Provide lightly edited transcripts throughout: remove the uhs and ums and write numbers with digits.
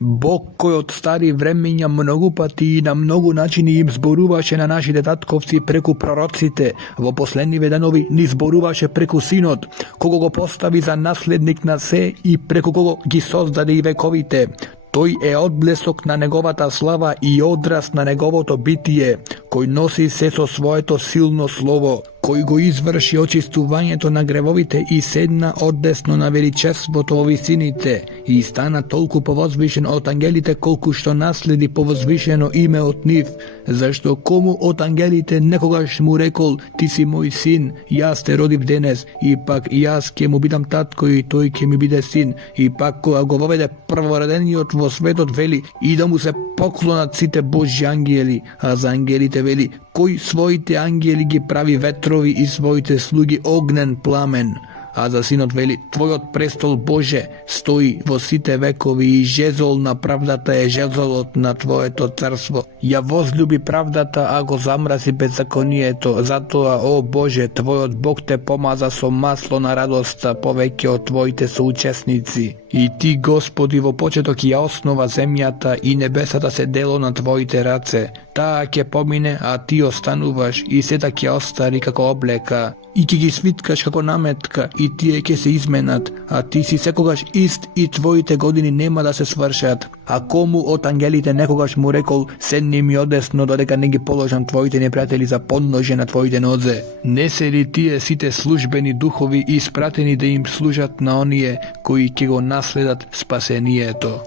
Бог кој од стари времења многу пати и на многу начини им зборуваше на нашите татковци преку пророците, во последниве денови ни зборуваше преку Синот, кого го постави за наследник на се и преку кого ги создаде и вековите. Тој е одблесок на неговата слава и одраз на неговото битие, кој носи се со своето силно слово, кој го изврши очистувањето на гревовите и седна одесно на величеството во висините и стана толку повозвишен од ангелите колку што наследи повозвишено име од нив, зашто кому од ангелите некогаш му рекол: ти си мој син, јас те родив денес, и пак јас ќе му бидам татко и тој ќе ми биде син, и пак кога го воведе првородениот во светот вели и да му се поклонат сите Божји ангели, а за ангелите вели: кој своите ангели ги прави ветрови и своите слуги огнен пламен. А за Синот вели: твојот престол, Боже, стои во сите векови и жезол на правдата е жезолот на твоето царство. Ја возлюби правдата, а го замрази беззаконието. Затоа, о Боже, твојот Бог те помаза со масло на радоста повеќе од твоите соучесници. И ти, Господи, во почеток ја основа земјата и небесата се дело на твоите раце. Таа ќе помине, а ти остануваш, и сета ќе остари како облека. И ќе ги свиткаш како наметка, и тие ќе се изменат, а ти си секогаш ист и твоите години нема да се свршат. А кому од ангелите некогаш му рекол: седни ми одесно додека не ги положам твоите непријатели за подноже на твоите нозе? Не се ли тие сите службени духови испратени да им служат на оние кои ќе го наследат спасението?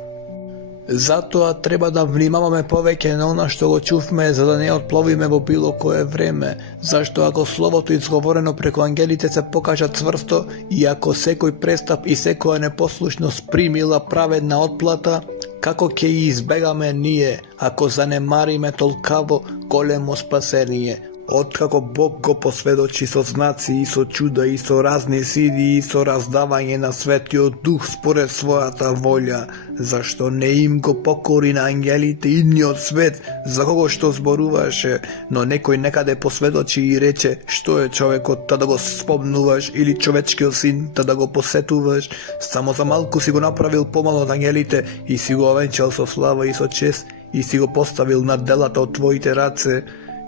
Затоа треба да внимаваме повеќе на она што го чувме, за да не отпловиме во било кое време, зашто ако словото изговорено преку ангелите се покажа цврсто и ако секој престап и секоја непослушност примила праведна отплата, како ќе избегаме ние ако занемариме толкаво големо спасение? Откако Бог го посведочи со знаци и со чуда и со разни сили и со раздавање на Светиот Дух според својата волја, зашто не им го покори на ангелите идниот свет за кого што зборуваше, но некој некаде посведочи и рече: што е човекот, та да го спомнуваш, или човечкиот син, та да го посетуваш? Само за малку си го направил помало од ангелите и си го овенчал со слава и со чест и си го поставил над делата од твоите раце.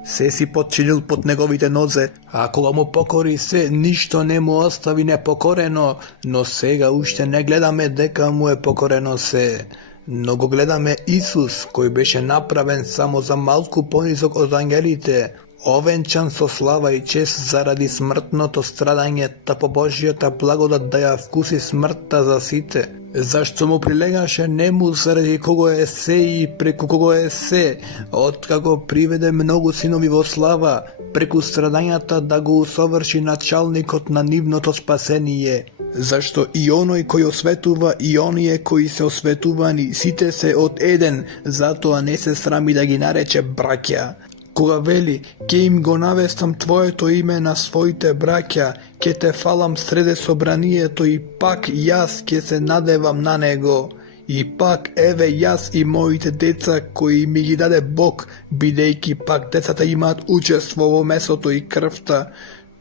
Се си подчинил под неговите нозе, а кога му покори се, ништо не му остави непокорено, но сега уште не гледаме дека му е покорено се, но го гледаме Исус, кој беше направен само за малку понизок од ангелите, овенчан со слава и чест заради смртното страдање, та по Божјата благодат да ја вкуси смртта за сите. Зашто му прилегаше нему заради кого е се и преку кого е се, откако приведе многу синови во слава, преку страдањата да го усоврши началникот на нивното спасение. Зашто и оној кој осветува и оние кои се осветувани, сите се од еден, затоа не се срами да ги нарече браќа. Кога вели: ке им го навестам твоето име на своите браќа, ке те фалам среде собранието и пак јас ке се надевам на него. И пак еве јас и моите деца кои ми ги даде Бог, бидејќи пак децата имаат учество во месото и крвта,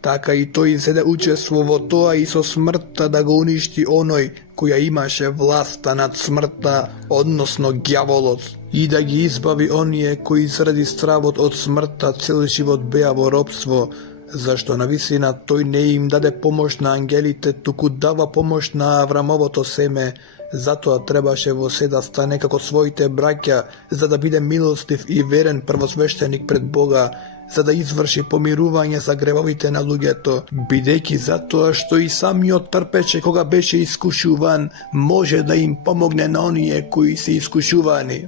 така и тој зеде учество во тоа и со смртта да го уништи оној која имаше власта над смртта, односно ѓаволот, и да ги избави оние кои заради стравот од смртта цел живот беа во робство, зашто навистина тој не им даде помош на ангелите, туку дава помош на Аврамовото семе. Затоа требаше во се да стане како своите браќа, за да биде милостив и верен првосвещеник пред Бога, за да изврши помирување за гревовите на луѓето, бидејќи затоа што и самиот трпеше кога беше искушуван, може да им помогне на оние кои се искушувани.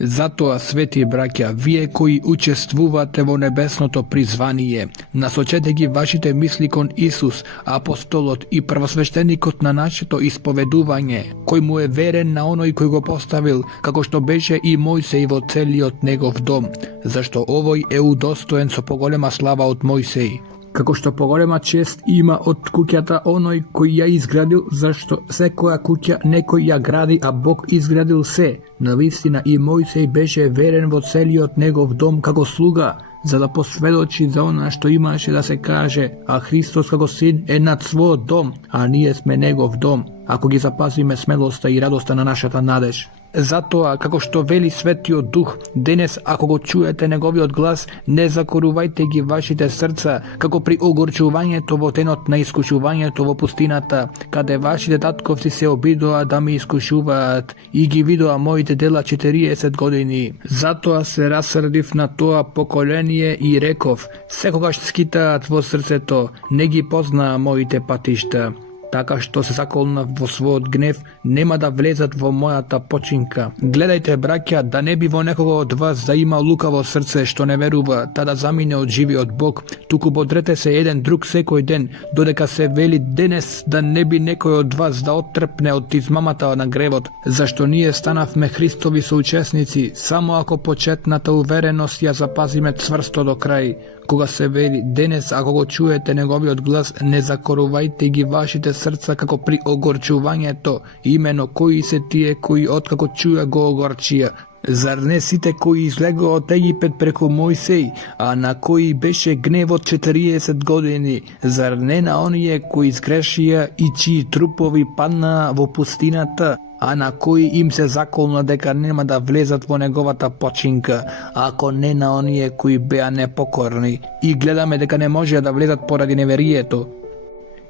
Затоа, свети браќа, вие кои учествувате во небесното призвание, насочете ги вашите мисли кон Исус, апостолот и првосвещеникот на нашето исповедување, кој му е верен на оној кој го поставил, како што беше и Мојсей во целиот негов дом, зашто овој е удостоен со поголема слава од Мојсей. Како што поголема чест има од куќата оној кој ја изградил, зашто секоја куќа некој ја гради, а Бог изградил се. Навистина и Мојсей беше верен во целиот негов дом како слуга, за да посведочи за она што имаше да се каже, а Христос како син е над својот дом, а ние сме негов дом, ако ги запазиме смелоста и радоста на нашата надеж. Затоа, како што вели Светиот Дух, денес ако го чуете неговиот глас, не закорувајте ги вашите срца, како при огорчувањето во денот на искушувањето во пустината, каде вашите татковци се обидоа да ме искушуваат и ги видоа моите дела 40 години. Затоа се расрдив на тоа поколение и реков, секогаш скитаат во срцето, не ги познаа моите патишта. Така што се заколнав во својот гнев, нема да влезат во мојата починка. Гледајте, браќа, да не би во некого од вас да има лукаво срце што не верува, та да замине од живиот Бог, туку бодрете се еден друг секој ден, додека се вели денес да не би некој од вас да оттрпне од измамата на гревот, зашто ние станавме Христови соучесници, само ако почетната увереност ја запазиме цврсто до крај. Кога се вели денес, ако го чуете неговиот глас, не закорувајте ги вашите срца како при огорчувањето, имено кои се тие кои откако чуја го огорчија. Зар не сите кои излегоа од Египет преку Мојсей, а на кои беше гневот 40 години? Зар не на оние кои изгрешија и чии трупови паднаа во пустината, а на кои им се заколна дека нема да влезат во неговата починка, ако не на оние кои беа непокорни и гледаме дека не можеа да влезат поради неверието?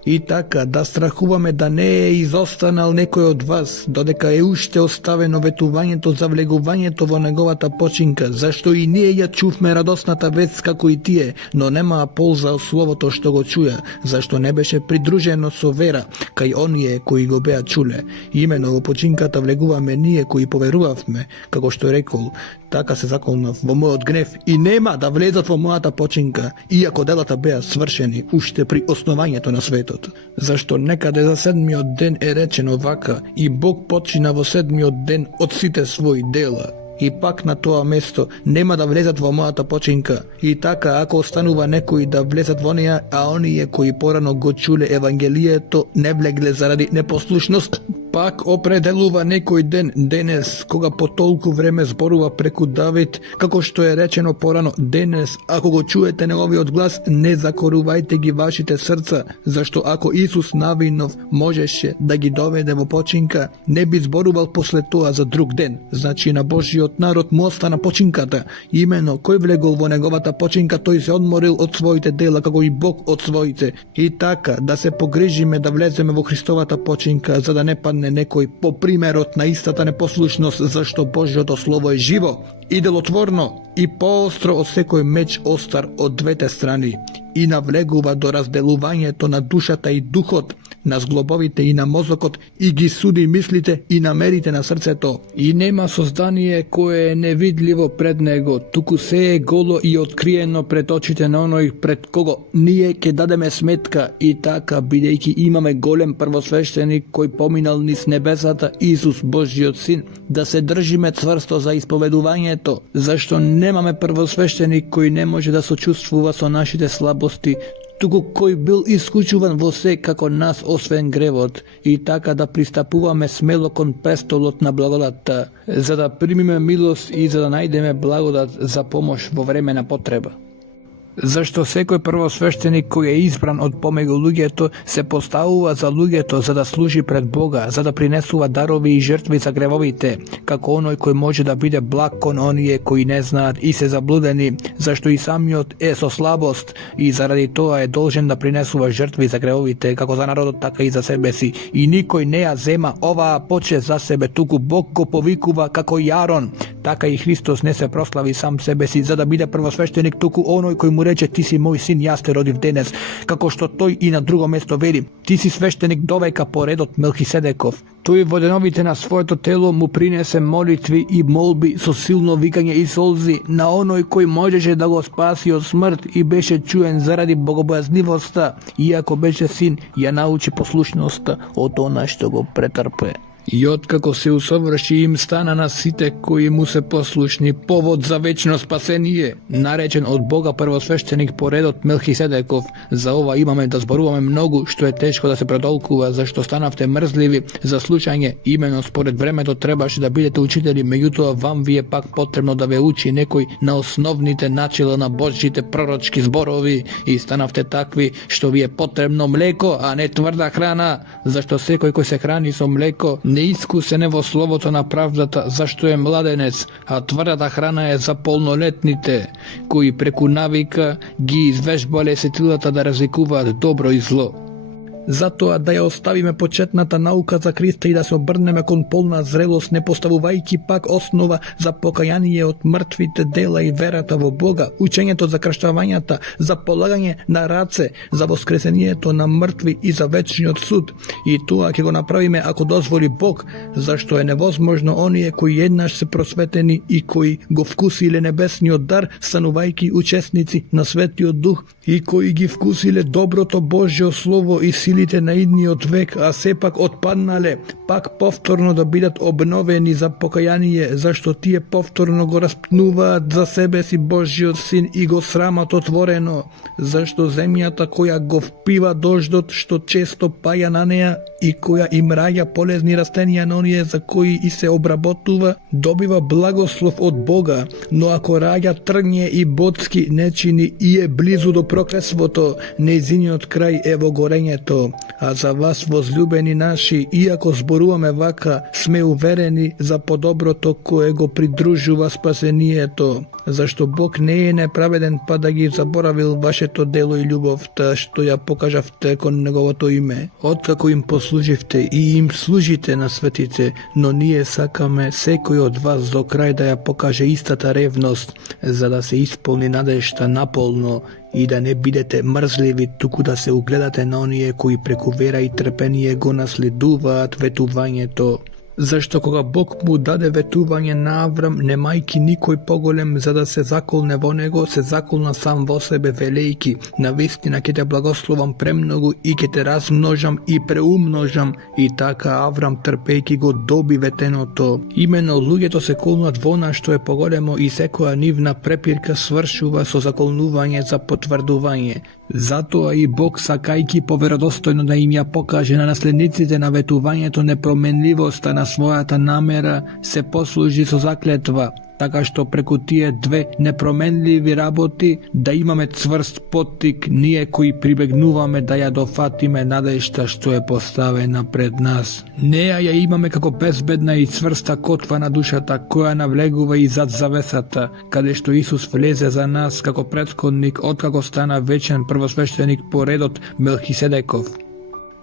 И така, да страхуваме да не е изостанал некој од вас, додека е уште оставено ветувањето за влегувањето во неговата починка, зашто и ние ја чувме радосната вест како и тие, но немаа полза од словото што го чуја, зашто не беше придружено со вера, кај оние кои го беа чуле. Имено во починката влегуваме ние кои поверувавме, како што рекол, така се заколнав во мојот гнев и нема да влезат во мојата починка, иако делата беа свршени уште при основањето на светот. Зашто некаде за 7-миот ден е речено вака, и Бог почина во 7-миот ден од сите своји дела. И пак на тоа место нема да влезат во мојата починка. И така, ако останува некои да влезат во неја, а оние кои порано го чуле Евангелието не влегле заради непослушност, пак определува некој ден, денес, кога по толку време зборува преку Давид, како што е речено порано, денес, ако го чуете неговиот глас, не закорувајте ги вашите срца, зашто ако Исус навинов можеше да ги доведе во починка, не би зборувал после тоа за друг ден, значи на Божиот народ му остана починката. Имено, кој влегол во неговата починка, тој се одморил од своите дела, како и Бог од своите. И така, да се погрижиме да влеземе во Христовата починка, за да не падне некој по примерот на истата непослушност, зашто Божјото Слово е живо и делотворно и поостро од секој меч остар од двете страни и навлегува до разделувањето на душата и духот, на зглобовите и на мозокот и ги суди мислите и намерите на срцето. И нема создание кое е невидливо пред него, туку се е голо и откриено пред очите на оној пред кого ние ќе дадеме сметка. И така, бидејќи имаме голем првосвещеник кој поминал низ небесата, Исус Божјиот Син, да се држиме цврсто за исповедувањето, зашто немаме првосвещеник кој не може да сочувствува со нашите слабости, туку кој бил исклучуван во се како нас освен гревот, и така да пристапуваме смело кон престолот на благодатта, за да примиме милост и за да најдеме благодат за помош во време на потреба. Зашто секој првосвещеник кој е избран од помеѓу луѓето се поставува за луѓето за да служи пред Бога, за да принесува дарови и жртви за гревовите, како оној кој може да биде благ кон оние кои не знаат и се заблудени, зашто и самиот е со слабост и заради тоа е должен да принесува жртви за гревовите, како за народот така и за себе си. И никој не ја зема оваа почест за себе, туку Бог го повикува како Јарон. Така и Христос не се прослави сам себе си за да биде првосвещеник, туку оној кој му рече: ти си мој син, јас те родив денес, како што тој и на друго место вели: ти си свештеник довека по редот Мелхиседеков. Тој во деновите на своето тело му принесе молитви и молби со силно викање и солзи на оној кој можеше да го спаси од смрт и беше чуен заради богобојазливоста, иако беше син, ја научи послушноста од она што го претрпе. И откако се усоврши, им стана на сите кои му се послушни повод за вечно спасение, наречен од Бога првосвещеник по редот Мелхиседеков. За ова имаме да зборуваме многу, што е тешко да се предолкува, зашто станавте мрзливи за слушање. Имено според времето требаше да бидете учители, меѓутоа вам ви е пак потребно да ве учи некој на основните начела на Божјите пророчки зборови, и станавте такви што ви е потребно млеко, а не тврда храна, зашто секој кој се храни со млеко Неискусен е во словото на правдата, зашто е младенец, а тврдата храна е за полнолетните, кои преку навика ги извежбале сетилата да разликуваат добро и зло. Затоа да ја оставиме почетната наука за Христа и да се обрнеме кон полна зрелост, не поставувајќи пак основа за покаяние од мртвите дела и верата во Бога, учењето за крштавањата, за полагање на раце, за воскресението на мртви и за вечниот суд. И тоа ќе го направиме ако дозволи Бог, зашто е невозможно оние кои еднаш се просветени и кои го вкусиле небесниот дар, станувајќи учесници на Светиот Дух и кои ги вкусиле доброто Божјо Слово и силите на идниот век, а сепак отпаднале, пак повторно да бидат обновени за покаяние, зашто тие повторно го распнуваат за себе си Божјиот Син и го срамат отворено, зашто земјата која го впива дождот, што често паја на неа и која им раѓа полезни растенија на оние за кои и се обработува, добива благослов од Бога, но ако раѓа трње и боцки, не чини и е близу до проклетството, нејзиниот крај е во горењето. А за вас, возлюбени наши, иако зборуваме вака, сме уверени за подоброто кое го придружува спасението, зашто Бог не е неправеден па да ги заборавил вашето дело и љубовта што ја покажавте кон Неговото име, откако им послуживте и им служите на светите, но ние сакаме секој од вас до крај да ја покаже истата ревност, за да се исполни надежта наполно и да не бидете мрзливи, туку да се угледате на оние кои преку вера и трпение го наследуваат ветувањето. Зашто кога Бог му даде ветување на Аврам, немајки никој поголем за да се заколне во него, се заколна сам во себе, велејки: навистина ќе те благословам премногу и ќе те размножам и преумножам. И така Аврам трпејки го доби ветеното. Имено луѓето се колнат во она што е поголемо и секоја нивна препирка свршува со заколнување за потврдување. Затоа и Бог, сакајки поверодостојно да им ја покаже на наследниците на ветувањето непроменливоста на својата намера, се послужи со заклетва, така што преку тие две непроменливи работи да имаме цврст поттик, ние кои прибегнуваме да ја дофатиме надежта што е поставена пред нас. Неа ја имаме како безбедна и цврста котва на душата, која навлегува и зад завесата, каде што Исус влезе за нас како претходник, откако стана вечен првосвещеник по редот Мелхиседеков.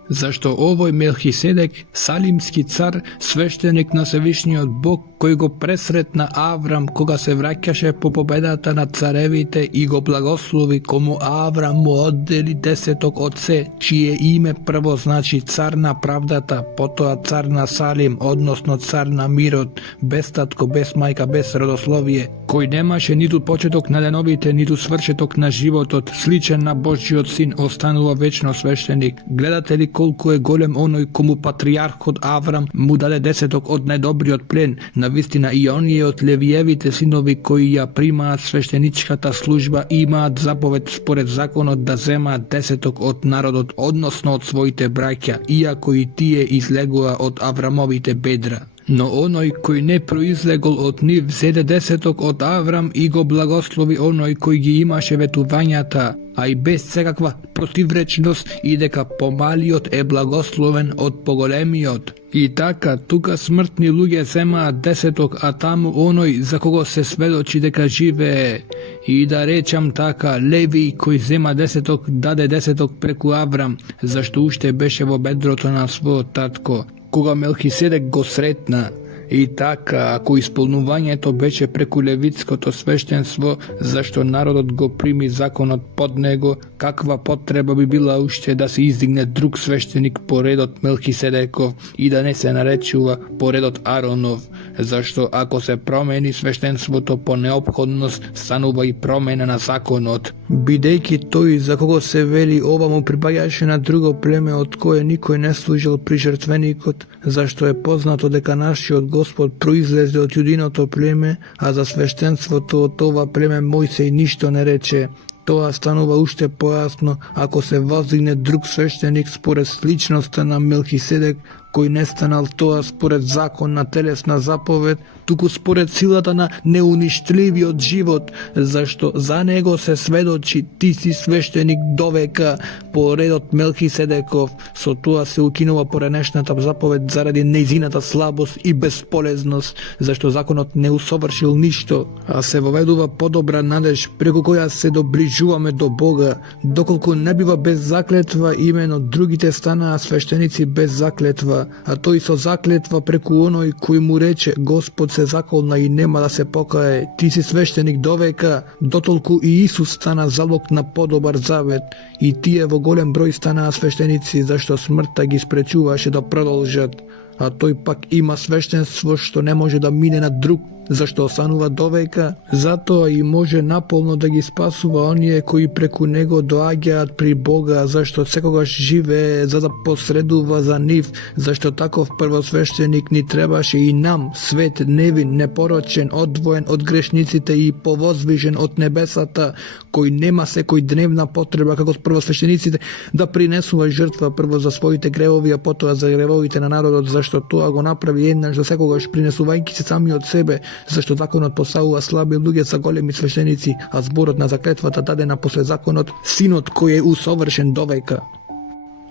Зашто овој Мелхиседек, салимски цар, свештеник на Севишниот Бог, кој го пресретна Аврам кога се враќаше по победата на царевите и го благослови, кому Аврам му оддели 10 од се, чие име прво значи цар на правдата, потоа цар на Салим, односно цар на мирот, без татко, без мајка, без родословие, кој немаше ниту почеток на деновите, ниту свршеток на животот, сличен на Божјиот Син, останува вечно свештеник. Гледате ли колку е голем оној кому патриархот Аврам му даде 10 од најдобриот плен? Навистина и оние од Левиевите синови кои ја примаат свештеничката служба имаат заповед според законот да земаат 10 од народот, односно од своите браќа, иако и тие излегуа од Аврамовите бедра. Но оној кој не произлегол од нив зеде 10 од Аврам и го благослови оној кој ги имаше ветувањата, а и без секаква противречност, и дека помалиот е благословен од поголемиот. И така, тука смртни луѓе земаат 10, а таму оној за кого се сведочи дека живее. И да речам така, Леви кој зема 10 даде 10 преку Аврам, зашто уште беше во бедрото на својот татко, кога Мелхиседек го сретна. И така, ако исполнувањето беше преку левитското свештенство, зашто народот го прими законот под него, каква потреба би била уште да се издигне друг свештеник по редот Мелхиседеков и да не се наречува по редот Аронов, зашто ако се промени свештенството по неопходност, станува и промена на законот. Бидејќи тој за кого се вели ова му припаѓаше на друго племе од кое никој не служил при жртвеникот, зашто е познато дека нашиот Господ произлезе од јудиното племе, а за свештенството од ова племе Мојсей ништо не рече. Тоа станува уште појасно ако се воздигне друг свештеник според сличноста на Мелхиседек, кој не станал тоа според закон на телесна заповед, туку според силата на неуништливиот живот, зашто за него се сведочи ти си свештеник довека по редот Мелхиседеков. Со тоа се укинува поранешната заповед заради нејзината слабост и бесполезност, зашто законот не усовршил ништо, а се воведува подобра надеж преку која се доближуваме до Бога, доколку не бива без заклетва, имено другите станаа свештеници без заклетва, а тој со заклетва преку оној кој му рече Господ се заколна и нема да се покае, ти си свештеник довека, дотолку и Исус стана залог на подобар завет, и тие во голем број станаа свештеници, зашто смртта ги спречуваше да продолжат, а тој пак има свештенство што не може да мине на друг, зашто останува довека, затоа и може наполно да ги спасува оние кои преку него доаѓаат при Бога, зашто секогаш живее за да посредува за нив, зашто таков првосвештеник ни требаше и нам, свет, невин, непорочен, одвоен од грешниците и повозвижен од небесата, кој нема секој дневна потреба како првосвештениците да принесува жртва прво за своите гревови, а потоа за гревовите на народот, зашто тоа го направи еднаш за секогаш, принесувајќи се сами од себе, зашто законот поставува слаби луѓе за големи свештеници, а зборот на заклетвата дадена после законот, синот кој е усовршен довека.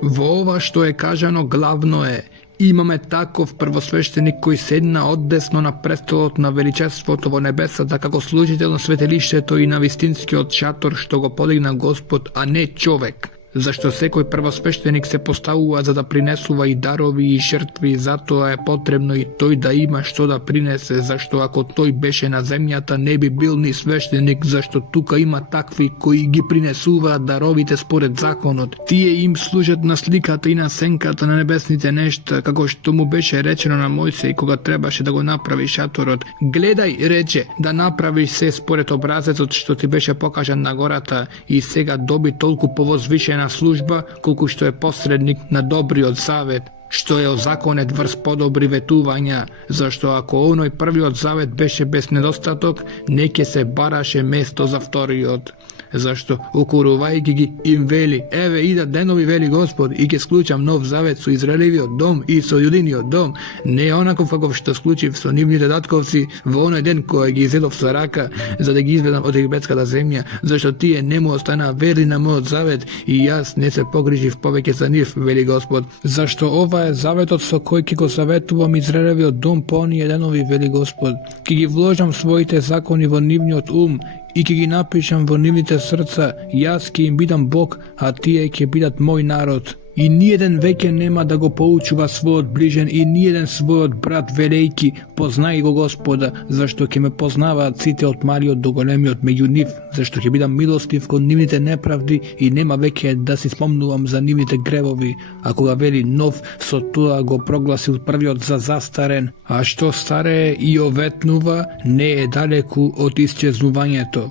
Во ова што е кажано главно е, имаме таков првосвештеник кој седна оддесно на престолот на величеството во небесата како служител на светилиштето и на вистинскиот шатор што го подигна Господ, а не човек. Зашто секој првосвештеник се поставува за да принесува и дарови и жртви, затоа е потребно и тој да има што да принесе, зашто ако тој беше на земјата не би бил ни свештеник, зашто тука има такви кои ги принесуваат даровите според законот. Тие им служат на сликата и на сенката на небесните нешта, како што му беше речено на Мојсей кога требаше да го направи шаторот. Гледај, рече, да направиш се според образецот што ти беше покажан на гората, и сега доби толку повозвишена служба колку што е посредник на добриот завет, што е озаконет врз подобри ветувања, зашто ако оној првиот завет беше без недостаток, не ќе се бараше место за вториот. Зашто, укорувајќи ги, им вели, еве идат денови, вели Господ, и ќе склучам нов завет со Израелевиот дом и со јудиниот дом, не онаков како што склучив со нивните татковци во оној ден кој ги изедов со рака, за да ги изведам од египетската земја, зашто тие не му останаа верни на мојот завет, и јас не се погрижив повеќе за нив, вели Господ. Зашто ова е заветот со кој ќе го заветувам Израелевиот дом по оние денови, вели Господ. Ќе ги вложам своите закони во нивниот ум, и ќе ги напишам во нивните срца, јас ќе им бидам Бог, а тие ќе бидат мој народ. И ниеден веќе нема да го поучува својот ближен и ниеден својот брат, велејки, познај го Господа, зашто ќе ме познаваат сите од малиот до големиот меѓу нив, зашто ќе бидам милостив кон нивните неправди и нема веќе да си спомнувам за нивните гревови. А кога вели нов, со тоа го прогласил првиот за застарен, а што старее и оветнува, не е далеку од исчезнувањето.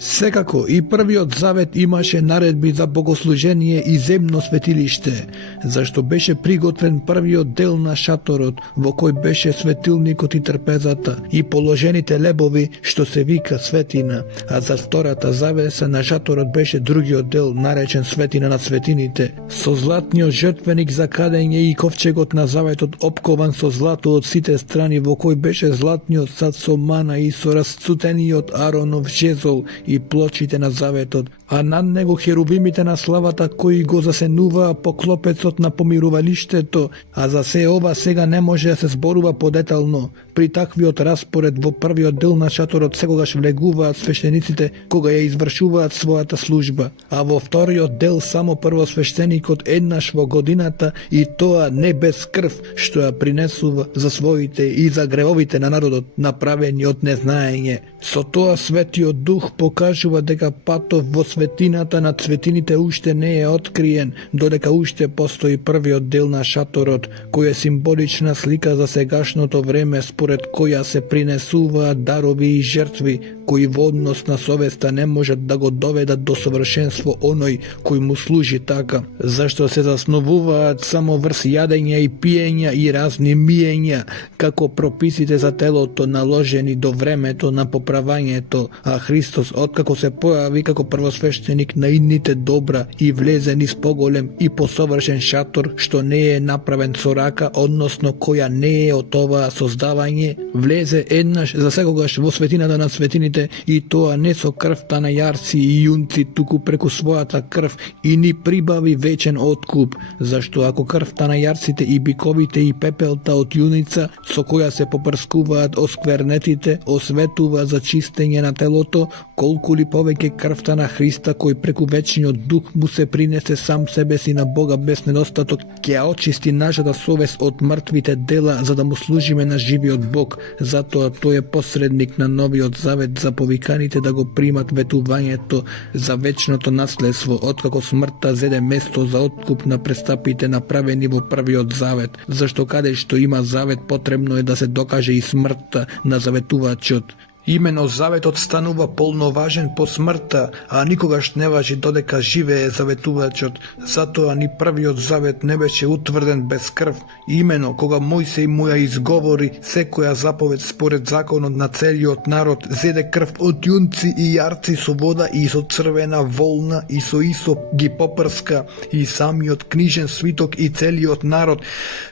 Секако и првиот завет имаше наредби за богослужение и земно светилиште, зашто беше приготвен првиот дел на шаторот, во кој беше светилникот и трпезата и положените лебови што се вика светина, а за втората завеса на шаторот беше другиот дел наречен светина на светините, со златниот жртвеник за кадење и ковчегот на заветот опкован со злато од сите страни, во кој беше златниот сад со мана и со расцутениот Аронов жезол и плочите на заветот, а над него херувимите на славата кои го засенуваа по клопецот на помирувалиштето, а за се ова сега не може да се зборува подетално. При таквиот распоред во првиот дел на шаторот секогаш влегуваат свештениците кога ја извршуваат својата служба, а во вториот дел само првосвештеникот еднаш во годината, и тоа не без крв што ја принесува за своите и за гревовите на народот направени од незнаење. Со тоа Светиот Дух покажува дека патов во светината на светините уште не е откриен, додека уште постои првиот дел на шаторот, кој е символична слика за сегашното време според која се принесуваат дарови и жртви, кои во однос на совеста не можат да го доведат до совршенство оној кој му служи така, зашто се заснувуваат само врз јадење и пиење и разни миења, како прописите за телото наложени до времето на поправањето, а Христос откако се појави како првосвештеник на идните добра и влезе низ поголем и посовршен шатор, што не е направен со рака, односно која не е од оваа создавање, влезе еднаш за секогаш во светината на светините, и тоа не со крвта на јарци и јунци, туку преку својата крв, и ни прибави вечен откуп, зашто ако крвта на јарците и биковите и пепелта од јуница, со која се попрскуваат осквернетите, осветува за чистење на телото, колку ли повеќе крвта на Христа, кој преку вечниот дух му се принесе сам себе си на Бога без недостаток, ќе ја очисти нашата совест од мртвите дела, за да му служиме на живиот Бог. Затоа тој е посредник на новиот завет за повиканите да го примат ветувањето за вечното наследство, откако смртта зеде место за откуп на престапите направени во првиот завет, зашто каде што има завет потребно е да се докаже и смртта на заветувачот. Имено заветот станува полноважен по смртта, а никогаш не важи додека живее заветувачот. Затоа ни првиот завет не беше утврден без крв. Имено кога Мојсей му ја изговори секоја заповед според законот на целиот народ, зеде крв од јунци и јарци со вода и со црвена волна и со исоп ги попрска, и самиот книжен свиток и целиот народ,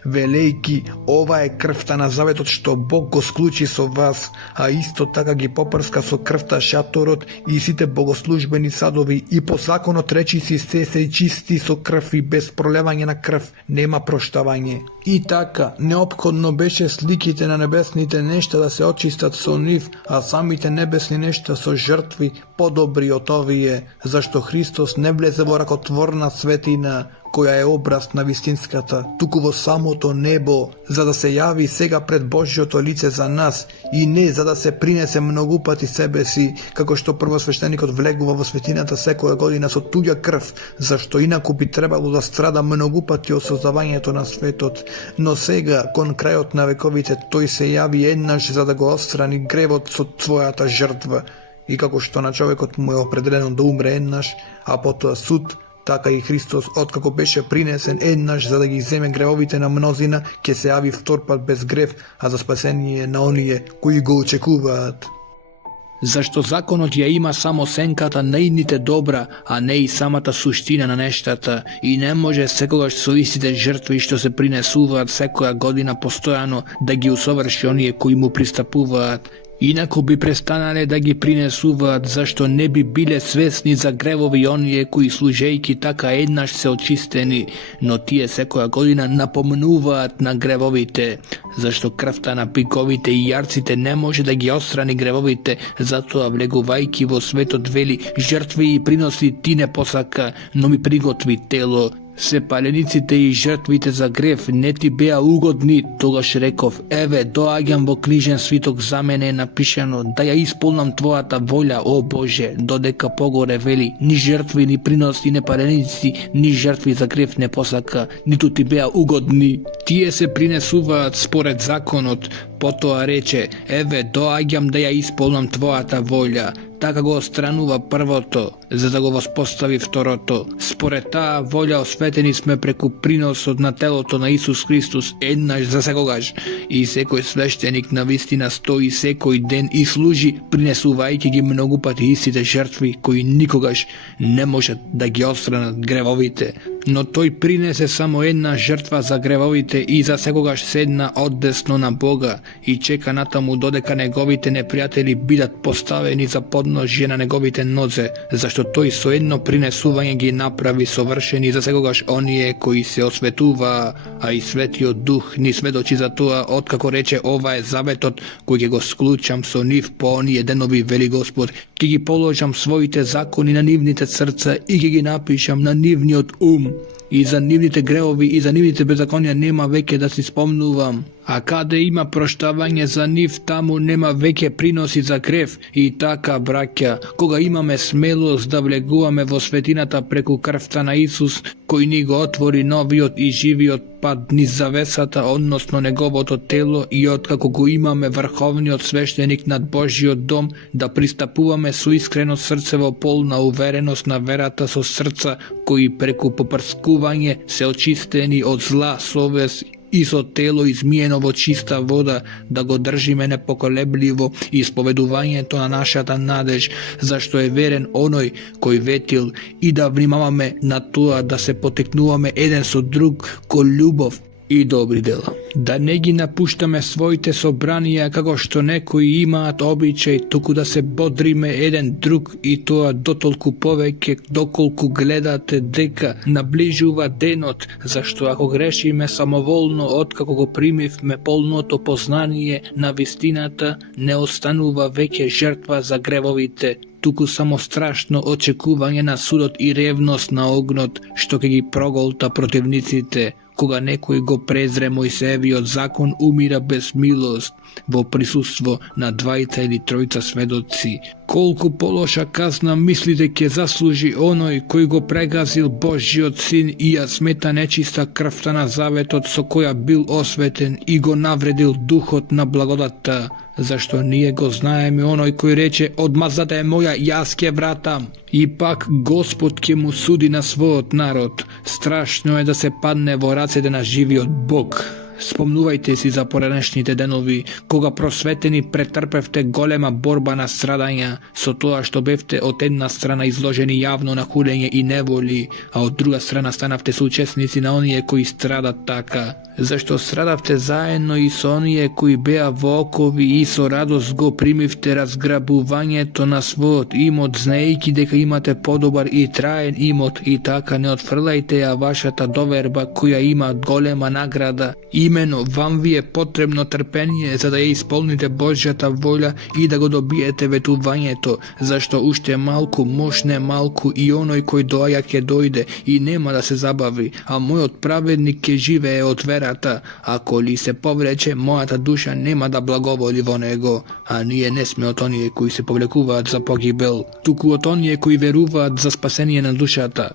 велејки: ова е крвта на заветот што Бог го склучи со вас, а исто така ги попрска со крвта шаторот и сите богослужбени садови, и по законот речиси се чисти со крв, и без пролевање на крв нема проштавање. И така, неопходно беше сликите на небесните нешта да се очистат со нив, а самите небесни нешта со жртви подобри од овие, зашто Христос не влезе во ракотворна светина, која е образ на вистинската, туку во самото небо, за да се јави сега пред Божјото лице за нас, и не за да се принесе многу пати себе си, како што првосвештеникот влегува во светината секоја година со туѓа крв, зашто инаку би требало да страда многу пати од создавањето на светот. Но сега, кон крајот на вековите, тој се јави еднаш за да го отстрани гревот со својата жртва, и како што на човекот му е определено да умре еднаш, а потоа суд, така и Христос, откако беше принесен еднаш за да ги земе гревовите на мнозина, ќе се јави втор пат без грев, а за спасение на оние кои го очекуваат. Зашто законот ја има само сенката на идните добра, а не и самата суштина на нештата, и не може секогаш со истите жртви што се принесуваат секоја година постојано да ги усоврши оние кои му пристапуваат. Инаку би престанале да ги принесуваат, зашто не би биле свесни за гревови оние кои служејки така еднаш се очистени, но тие секоја година напомнуваат на гревовите, зашто крвта на пиковите и јарците не може да ги отстрани гревовите, затоа влегувајки во светот вели: жртви и приноси ти не посака, но ми приготви тело. Се палениците и жртвите за грев не ти беа угодни, тогаш реков: еве, доаѓам во книжен свиток, за мене е напишано да ја исполнам твојата волја, о Боже, додека погоре вели: ни жртви, ни приноси, ни паленици, ни жртви за грев не посака, ниту ти беа угодни. Тие се принесуваат според законот, потоа рече: еве, доаѓам да ја исполнам твојата волја. Така го отстранува првото, за да го воспостави второто. Според таа волја осветени сме преку приносот на телото на Исус Христос еднаш за секогаш. И секој свештеник на вистина стои секој ден и служи, принесувајќи ги многу пати истите жртви, кои никогаш не можат да ги отстранат гревовите. Но тој принесе само една жртва за гревовите и за секогаш седна одесно на Бога и чека натаму додека неговите непријатели бидат поставени за подножје на неговите нозе, зашто тој со едно принесување ги направи совршени за секогаш оние кои се осветува, а и Светиот Дух ни сведочи за тоа, откако рече: ова е заветот кој ќе го склучам со нив по оние денови, вели Господ, ќе ги положам своите закони на нивните срца и ќе ги напишам на нивниот ум. И за нивните гревови и за нивните беззаконија нема веќе да си спомнувам. A каде има проштавање за нив, таму нема веќе приноси за крев. И така, браќа, кога имаме смелост да влегуваме во светината преку крвта на Исус, кој ни го отвори новиот и живиот пат низ завесата, односно неговото тело, и откако го имаме врховниот свештеник над Божиот дом, да пристапуваме со искрено срце во полна увереност на верата, со срца кои преку попрскување се очистени од зла совест и со тело измиено во чиста вода, да го држиме непоколебливо исповедувањето на нашата надеж, зашто е верен оној кој ветил, и да внимаваме на тоа да се потекнуваме еден со друг кон љубов и добри дела. Да не ги напуштаме своите собранија како што некои имаат обичај, туку да се бодриме еден друг, и тоа дотолку повеќе доколку гледате дека наближува денот, зашто ако грешиме самоволно откако го примивме полното познание на вистината, не останува веќе жртва за гревовите, туку само страшно очекување на судот и ревност на огнот, што ќе ги проголта противниците. Кога некој го презре Мојсеевиот закон, умира без милост во присуство на двајца или тројца сведоци. Колку полоша казна мислите ќе заслужи оној кој го прегазил Божиот син и ја смета нечиста крвта на заветот со која бил осветен и го навредил духот на благодатта, зашто ние го знаеме оној кој рече: одмазата е моја, јас ќе вратам. И пак Господ ќе му суди на својот народ. Страшно е да се падне во рацете на живиот Бог. Спомнувајте си за поранешните денови, кога просветени претрпевте голема борба на страдања, со тоа што бевте од една страна изложени јавно на хулење и неволи, а од друга страна станавте соучесници на оние кои страдат така. Зашто страдавте заедно и со оние кои беа во окови и со радост го примивте разграбувањето на својот имот, знаејќи дека имате подобар и траен имот, и така не отфрлајте ја вашата доверба која има голема награда. Имено вам ви е потребно трпение за да ја исполните Божјата волја и да го добиете ветувањето, зашто уште малку, мошне малку, и оној кој доаѓа ќе дојде и нема да се забави, а мојот праведник ќе живее од верата. Ако ли се повлече, мојата душа нема да благоволи во него, а ние не сме од оние кои се повлекуваат за погибел, туку од оние кои веруваат за спасение на душата.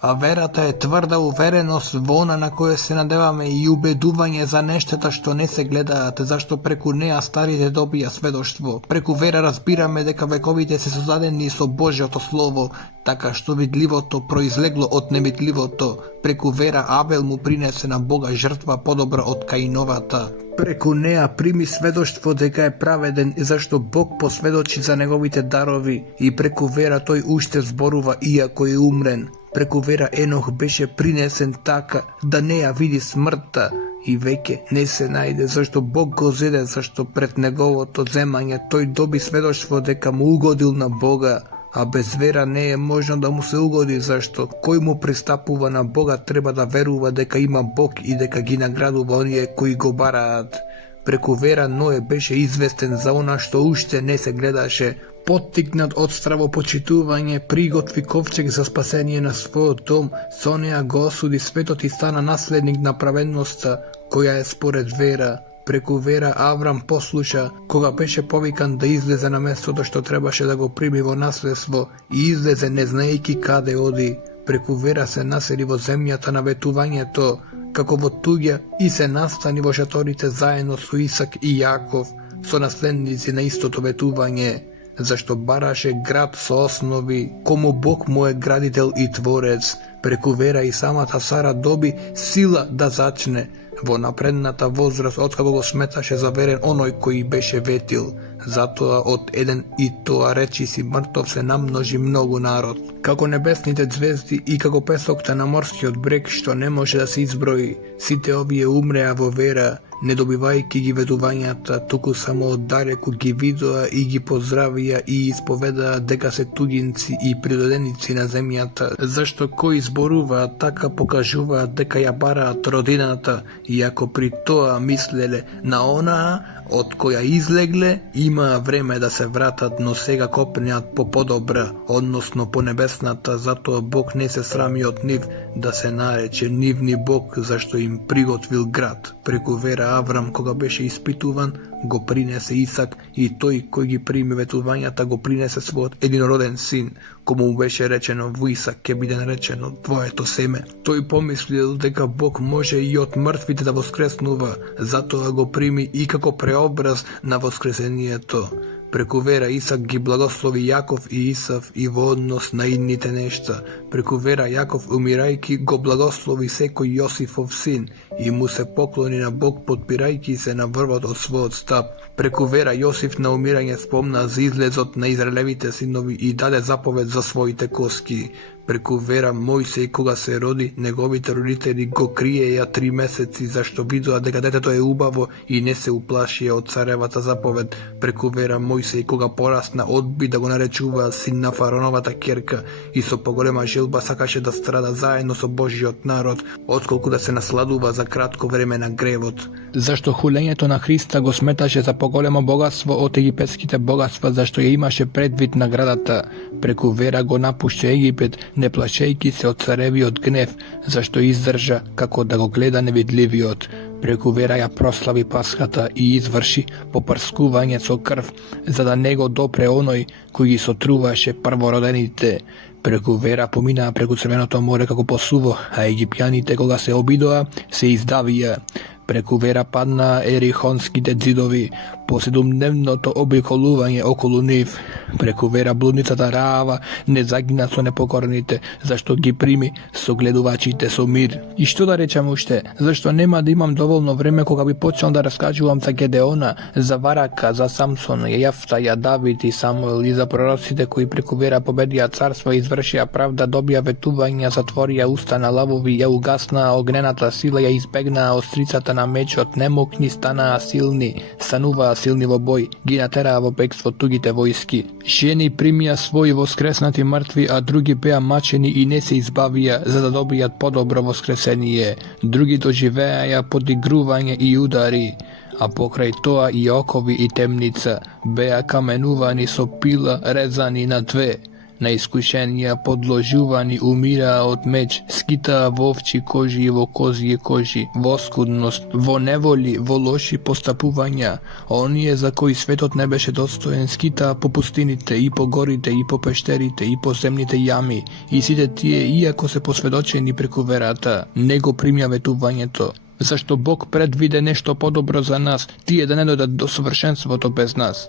А верата е тврда увереност во она на која се надеваме и убедување за нештата што не се гледаат, зашто преку неа старите добија сведоштво. Преку вера разбираме дека вековите се создадени со Божјото Слово, така што видливото произлегло од невидливото. Преку вера Авел му принесе на Бога жртва подобра од Каиновата. Преку неа прими сведоштво дека е праведен, зашто Бог посведочи за неговите дарови, и преку вера тој уште зборува иако е умрен. Преку вера Енох беше принесен така да не ја види смртта и веќе не се најде, зашто Бог го зеде, зашто пред неговото земање тој доби сведоштво дека му угодил на Бога, а без вера не е можно да му се угоди, зашто кој му пристапува на Бога треба да верува дека има Бог и дека ги наградува оние кои го бараат. Преку вера Ное беше известен за она што уште не се гледаше. Поттикнат од стравопочитување, приготви ковчег за спасение на својот дом, со неа го осуди светот и стана наследник на праведноста, која е според вера. Преку вера Аврам послуша, кога беше повикан да излезе на местото што требаше да го прими во наследство, и излезе не знаејќи каде оди. Преку вера се насели во земјата на ветувањето, како во туѓа, и се настани во шаторите заедно со Исак и Јаков, со наследници на истото ветување, зашто бараше град со основи, кому Бог му е градител и творец. Преку вера и самата Сара доби сила да зачне во напредната возраст, откако го сметаше за верен оној кој беше ветил. Затоа од еден и тоа речиси мртов се намножи многу народ. Како небесните звезди и како песокта на морскиот брег што не може да се изброи, сите овие умреа во вера, не добивајќи ги ветувањата, туку само оддалеку ги видоа и ги поздравија и исповедаа дека се туѓинци и придоденици на земјата, зашто кои зборуваат така покажуваат дека ја бараат родината, иако при тоа мислеле на онаа, од која излегле, имаа време да се вратат, но сега копнеат по подобра, односно по небесната, затоа Бог не се срами од нив да се нарече нивни Бог, зашто им приготвил град. Преку вера Аврам, кога беше испитуван, го принесе Исак, и тој кој ги прими ветувањата го принесе својот единороден син, кому му беше речено во Исак ќе биде наречено твоето семе. Тој помислил дека Бог може и од мртвите да воскреснува, затоа го прими и како преобраз на воскресението. Преку вера Исак ги благослови Јаков и Исав и во однос на идните нешта. Преку вера Јаков, умирајки, го благослови секој Јосифов син и му се поклони на Бог, подпирајки се на врвот од својот стап. Преку вера Јосиф на умирање спомна за излезот на Израелевите синови и даде заповед за своите коски. Преку вера Мојсей, кога се роди, неговите родители го криеја 3 месеци, зашто видоа дека детето е убаво и не се уплашија од царевата заповед. Преку вера Мојсей, кога порасна, одби да го наречува син на фараоновата ќерка и со поголема желба сакаше да страда заедно со Божиот народ, отколку да се насладува за кратко време на гревот. Зашто хулењето на Христа го сметаше за поголемо богатство од египетските богатства, зашто ја имаше предвид наградата. Преку вера го напушти Египет, не плашејки се од царевиот гнев, зашто издржа како да го гледа невидливиот. Преку вера ја прослави Пасхата и изврши попрскување со крв, за да не го допре оној кој ги сотруваше првородените. Преку вера поминаа преку Црвеното море како по суво, а египјаните кога се обидоа, се издавија. Преку вера паднаа ерихонските ѕидови по 7-дневното обиколување околу нив. Преку вера блудницата Раава не загина со непокорните, зашто ги прими согледувачите со мир. И што да речам уште, зашто нема да имам доволно време кога би почнал да раскажувам за Гедеона, за Варака, за Самсон, Јефта, Давид и Самуил и за пророците кои преку вера победија царства, извршија правда, добија ветувања, затворија уста на лавови, ја угаснаа огнената сила, ја избегнаа острицата на мечот, немокни станаа силни, стануваа силни во бој, ги натераа во бегство тугите војски. Жени примија своји воскреснати мртви, а други беа мачени и не се избавија, за да добијат подобро воскресение. Други доживеаја подигрување и удари, а покрај тоа и окови и темница, беа каменувани со пила, резани на две. На искушенија подложувани, умираа од меч, скитаа во овчи кожи и во козји кожи, во скудност, во неволи, во лоши постапувања. Оние за кои светот не беше достоен, скитаа по пустините и по горите и по пештерите и по земните јами, и сите тие, иако се посведочени преку верата, не го примја ветувањето. Зашто Бог предвиде нешто подобро за нас, тие да не дојдат до совршенството без нас.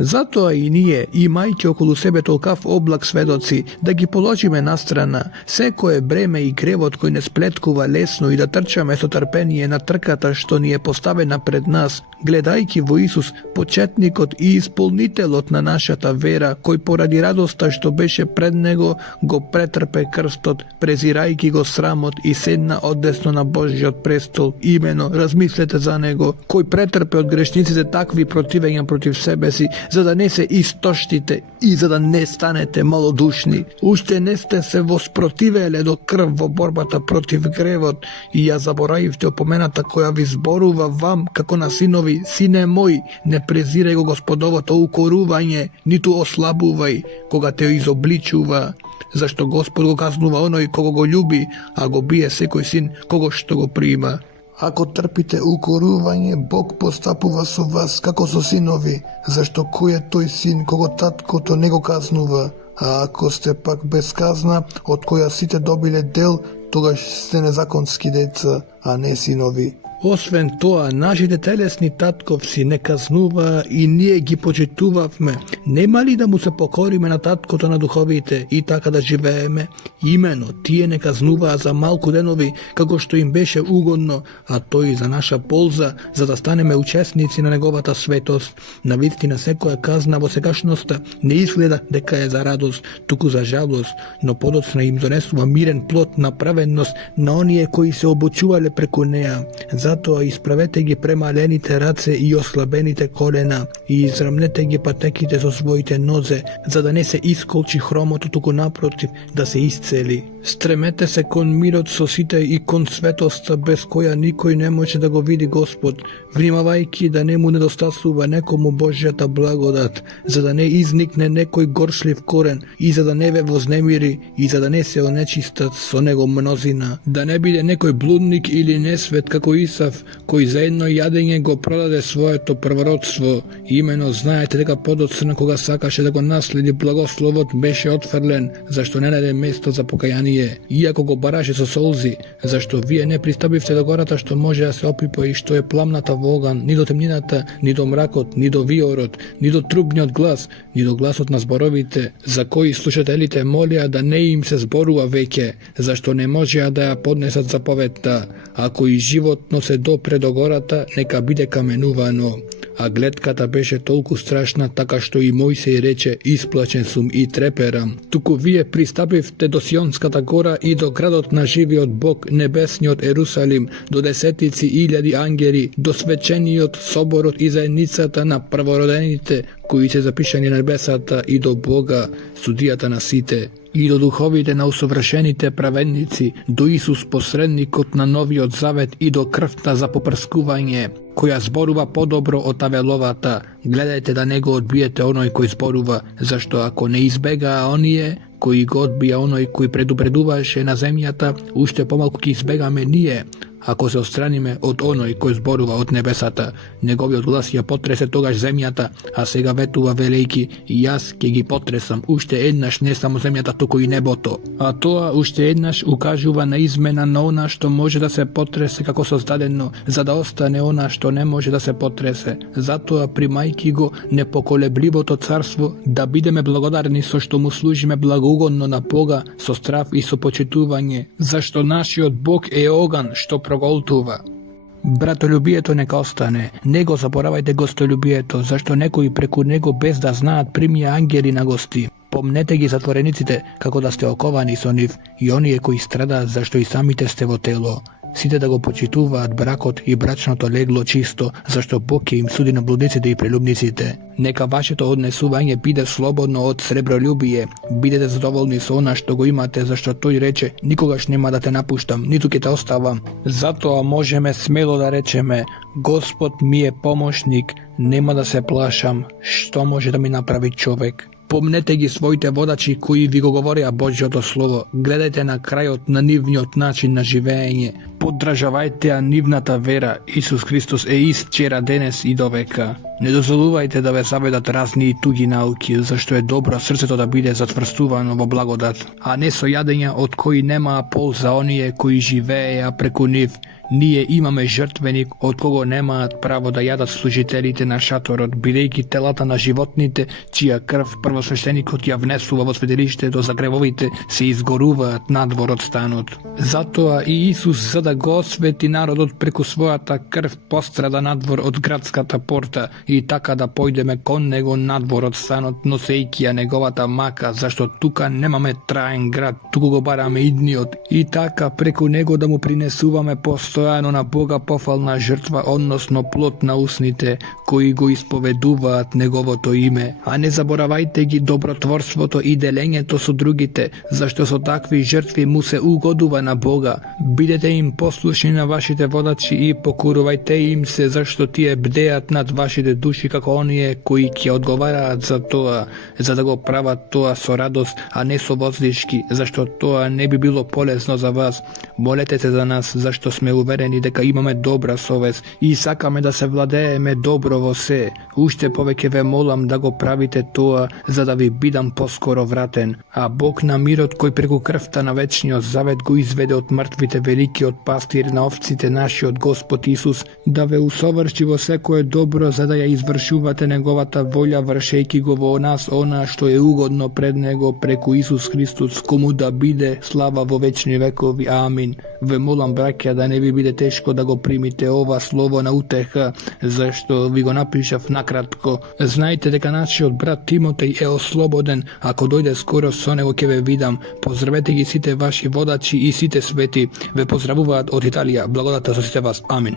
Затоа и ние, имајќи околу себе толкав облак сведоци, да ги положиме настрана секое бреме и гревот кој не сплеткува лесно и да трчаме со трпение на трката што ни е поставена пред нас, гледајќи во Исус, почетникот и исполнителот на нашата вера, кој поради радоста што беше пред него, го претрпе крстот, презирајќи го срамот и седна одесно на Божиот престол. Имено, размислете за него, кој претрпе од грешниците такви противења против себе си, за да не се истоштите и за да не станете малодушни. Уште не сте се воспротивеле до крв во борбата против гревот и ја заборавивте опомената која ви зборува вам како на синови: сине мој, не презирај го Господовото укорување, ниту ослабувај кога те изобличува, зашто Господ го казнува оној кого го љуби, а го бие секој син кого што го прима. Ако трпите укорување, Бог постапува со вас како со синови, зашто кој е тој син кого таткото не го казнува? А ако сте пак без казна, од која сите добиле дел, тогаш сте незаконски деца, а не синови. Освен тоа, нашите телесни татковци не казнува и ние ги почитувавме. Нема ли да му се покориме на таткото на духовите и така да живееме? Имено, тие не казнуваа за малку денови, како што им беше угодно, а тој за наша полза, за да станеме учесници на неговата светост. Навистина секоја казна во сегашноста не изгледа дека е за радост, туку за жалост, но подоцна им донесува мирен плод на праведност на оние кои се обучувале преку неа. Затоа исправете ги премалените раце и ослабените колена и израмнете ги патеките со со своите нозе, за да не се исколчи хромото, туку напротив, да се исцели. Стремете се кон мирот со сите и кон светоста, без која никој не може да го види Господ, внимавајќи да не му недостасува некому Божјата благодат, за да не изникне некој горшлив корен и за да не ве вознемири и за да не се онечистат со него мнозина, да не биде некој блудник или несвет како Исав, кој за едно јадење го продаде своето првородство. Имено знаете дека подоцна кога сакаше да го наследи благословот беше отфрлен, зашто не најде место за покаяние, иако го бараше со солзи, зашто вие не пристапивте до гората што може да се опипа и што е пламната во оган, ни до темнината, ни до мракот, ни до виорот, ни до трубниот глас, ни до гласот на зборовите, за кои слушателите молија да не им се зборува веќе, зашто не можеа да ја поднесат заповедта. Ако и животно се допре до гората, нека биде каменувано. А гледката беше толку страшна, така што и Мојсей рече, исплачен сум и треперам. Туку вие пристапивте до Сионската гора и до градот на живиот Бог, небесниот Ерусалим, до десетици илјади ангели, до свечениот соборот и заедницата на првородените, кои се запишани на небесата, и до Бога, судијата на сите, и до духовите на усовршените праведници, до Исус посредникот на новиот завет и до крвта за попрскување, која зборува подобро од Авеловата. Гледајте да не го одбиете оној кој зборува, зашто ако не избегаа оние кои го одбија оној кој предупредуваше на земјата, уште помалку ќе избегаме ние, ако се отстраниме од оној кој зборува од небесата. Неговиот глас ја потресе тогаш земјата, а сега ветува велејки, јас ќе ги потресам уште еднаш не само земјата, туку и небото. А тоа уште еднаш укажува на измена на она што може да се потресе како создадено, за да остане она што не може да се потресе. Затоа примајки го непоколебливото царство, да бидеме благодарни со што му служиме благоугодно на Бога, со страв и со почитување, зашто нашиот Бог е оган што проголтува. Братолюбието нека остане. Не го заборавајте гостолюбието, зашто некои преку него без да знаат примија ангели на гости. Помнете ги затворениците, како да сте оковани со нив, и оние кои страдаат, зашто и самите сте во тело. Сите да го почитуваат бракот и брачното легло чисто, зашто Бог ќе им суди на блудниците и прелюбниците. Нека вашето однесување биде слободно од сребролюбие. Бидете задоволни со она што го имате, зашто тој рече, никогаш нема да те напуштам, ниту ќе те оставам. Затоа можеме смело да речеме, Господ ми е помошник, нема да се плашам, што може да ми направи човек. Помнете ги своите водачи кои ви го говореа Божјото Слово. Гледајте на крајот на нивниот начин на живење. Поддржавајте ја нивната вера. Исус Христос е ист вчера, денес и довека. Не дозволувајте да ве заведат разни и туги науки, зашто е добро срцето да биде затврстувано во благодат, а не со јадења од кои немаа полза оние кои живееа преку нив. Ние имаме жртвеник од кого немаат право да јадат служителите на шаторот, бидејќи телата на животните, чија крв првосвещеникот ја внесува во светилиштето за гревовите, се изгоруваат надвор од станот. Затоа и Исус, за да го освети народот преку својата крв, пострада надвор од градската порта, и така да појдеме кон него надвор од станот, носејќи ја неговата мака, зашто тука немаме траен град, туку го бараме идниот, и така преку него да му принесуваме постојано на Бога пофална жртва, односно плод на усните, кои го исповедуваат неговото име. А не заборавајте ги добротворството и делењето со другите, зашто со такви жртви му се угодува на Бога. Бидете им послушни на вашите водачи и покорувајте им се, зашто тие бдеат над вашите души како оние кои ќе одговараат за тоа, за да го прават тоа со радост, а не со возлишки, зашто тоа не би било полезно за вас. Молете се за нас, зашто сме уверени дека имаме добра совест и сакаме да се владееме добро во се. Уште повеќе ве молам да го правите тоа, за да ви бидам поскоро вратен. А Бог на мирот, кој преку крвта на вечниот завет го изведе од мртвите великиот пастир на овците, нашиот Господ Исус, да ве усоврши во секое добро, за да ја извршувате неговата волја, вршејќи го во нас она што е угодно пред него преку Исус Христос, кому да биде слава во вечни векови. Амин. Ве молам, браќа, да не ви биде тешко да го примите ова слово на утеха, зашто ви го напишав накратко. Знајте дека нашиот брат Тимотеј е ослободен, ако дојде скоро со него ќе ве видам. Поздравете ги сите ваши водачи и сите свети. Ве поздравуваат од Италија. Благодата со сите вас. Амин.